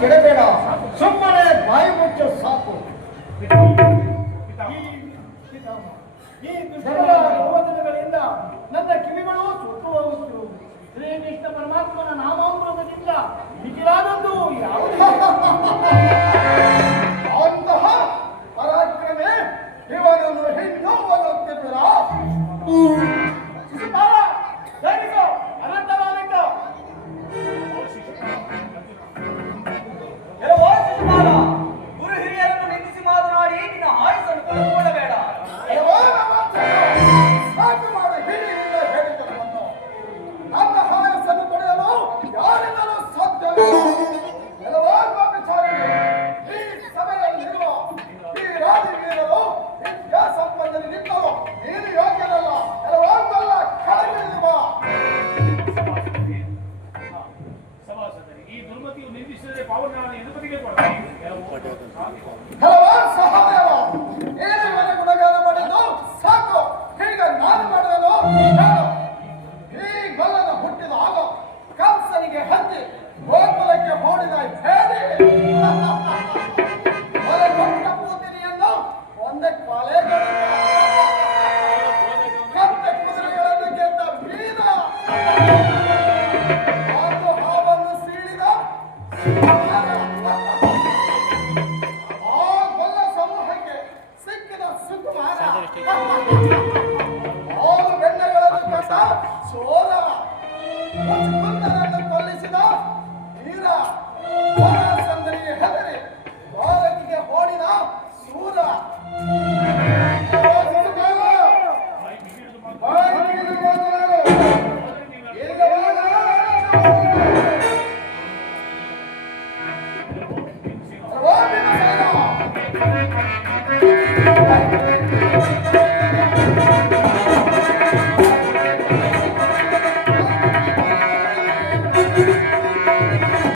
ಕೆಡಬೇಡ, ಸುಮ್ಮನೆ ಬಾಯಿ ಮುಚ್ಚ ಸಾಕು. ಈ ದುಷ್ಟರ ಯುವಜನಗಳಿಂದ ನನ್ನ ಕಿವಿಗಳು ಸುಟ್ಟು ಹೋಗುತ್ತಿರುವುದು. ಶ್ರೀಕೃಷ್ಣ ಪರಮಾತ್ಮನ ನಾಮಾಮೃತದಿಂದ ಮಿಗಿಲಾದದ್ದು ಯಾವುದು? ಅಂತಹ ಪರಾಕ್ರಮೆ ಇವನನ್ನು ಹಿಂದೂವನ್ನುತ್ತಿರುವಿರಾ? ಗುರು ಹಿರಿಯರನ್ನು ನಿಂದಿಸಿ ಮಾತನಾಡಿ ನಿನ್ನ ಆಯುಸನ್ನು ಕಳೆದುಕೊಳ್ಳಬೇಡ. ಸಾಕು ಮಾಡು, ಹಿರಿಯಿಂದ ಹೇಳಿದನು. ನನ್ನ ಆಯಸ್ಸನ್ನು ಪಡೆಯಲು ಯಾರಿಂದಲೂ ಸಾಧ್ಯವಿಲ್ಲ. ಈ ಸಭೆಯಲ್ಲಿರುವ ಈ ರಾಜವೀರರು ವಿದ್ಯಾಸಂಪನ್ನಲ್ಲಿ ನಿಂತರು. ನೀನು ಯೋಗ್ಯನಲ್ಲ, ಕೆಲವೊಂದಲ್ಲ ಕೆಳಗಿಳಿದು ಬಾ. ಈ ದುರ್ಮತಿಯು ನಿಂದಿಸಿದರೆ ಪಾವನ ಎದುರಿಗೆ ಕೊಡಬೇಕು. ಹಲವಾರು ಸಹೋದರ ಏನು ಮನೆ ಗುಣಗಾನ ಮಾಡಿದ್ದು ಸಾಕು. ಹೀಗ ನಾನು ಮಾಡಿದನು. ಈ ಬಲ್ಲನ ಹುಟ್ಟಿದ ಆಗ ಕಂಸನಿಗೆ ಹತ್ತಿ ಗೋಕುಲಕ್ಕೆ ಓಡಿದ ಹೇಳಿ ಒಲೆ ಕೊಟ್ಟ ಪೂತಿನಿಯನ್ನು ಒಂದೇ ಕೊಲೆ ಕತ್ತೆ ಕುದುರೆಗಳನ್ನು ಗೆದ್ದ ಬೀದ ಹಾಗೂ ಹಾವನ್ನು ಸೀಳಿದ ಆ ಗೊಲ್ಲ ಸಮೂಹಕ್ಕೆ ಸಿಕ್ಕಿದ ಸುಕುಮಾರ ಆರು ಬೆಣ್ಣೆಗಳನ್ನು ಕಂಡ ಸೋದ ಮುಚ್ಚುಕುಂದನನ್ನು ಕೊಲ್ಲಿಸಿದ ವೀರ ಸುಂದರಿಗೆ ಹೆದರಿ ದ್ವಾರಕಿಗೆ ಓಡಿದ ಸೂರ. Thank you.